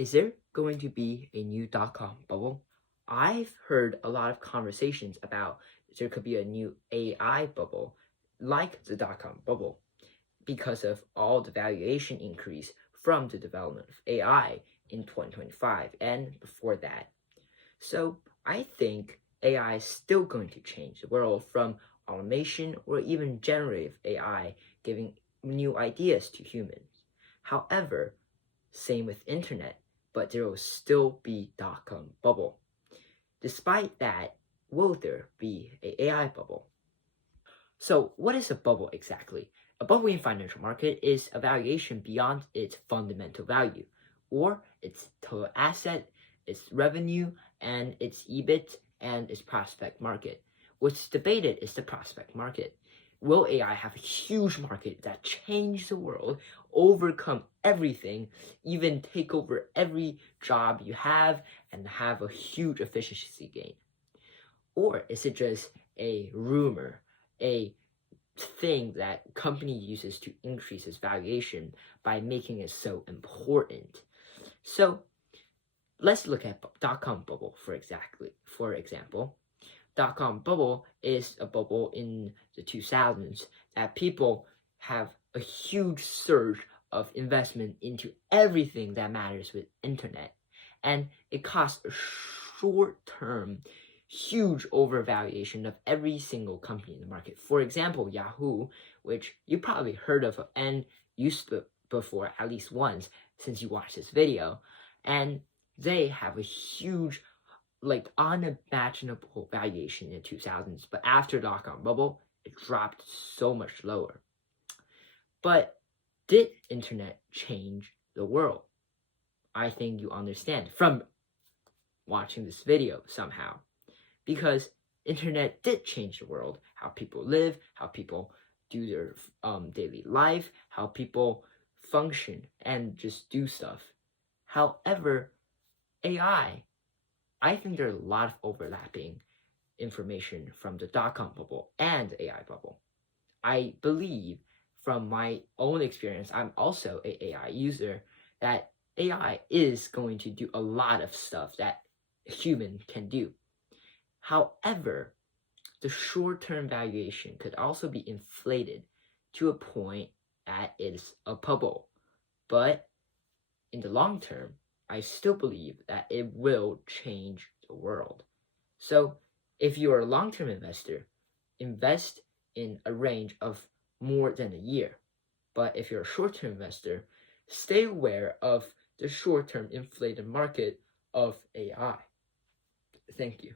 Is there going to be a new dot-com bubble? I've heard a lot of conversations about there could be a new AI bubble like the dot-com bubble because of all the valuation increase from the development of AI in 2025 and before that. So I think AI is still going to change the world from automation or even generative AI giving new ideas to humans. However, same with internet, but there will still be dot-com bubble. Despite that, will there be a AI bubble? So what is a bubble exactly? A bubble in financial market is a valuation beyond its fundamental value, or its total asset, its revenue, and its EBIT and its prospect market. What's debated is the prospect market. Will AI have a huge market that change the world, overcome everything, even take over every job you have, and have a huge efficiency gain? Or is it just a rumor, a thing that company uses to increase its valuation by making it so important? So let's look at dot-com bubble for example. Dot-com bubble is a bubble in the 2000s that people have a huge surge of investment into everything that matters with internet, and it costs a short-term huge overvaluation of every single company in the market. For example, Yahoo, which you probably heard of and used before at least once since you watched this video, and they have a huge, like, unimaginable valuation in the 2000s, but after dot-com bubble, it dropped so much lower. But did internet change the world? I think you understand from watching this video somehow, because internet did change the world, how people live, how people do their daily life, how people function and just do stuff. However, AI, I think there are a lot of overlapping information from the dot-com bubble and AI bubble. I believe from my own experience, I'm also an AI user, that AI is going to do a lot of stuff that a human can do. However, the short-term valuation could also be inflated to a point that is a bubble. But in the long term, I still believe that it will change the world. So if you are a long-term investor, invest in a range of more than a year. But if you're a short-term investor, stay aware of the short-term inflated market of AI. Thank you.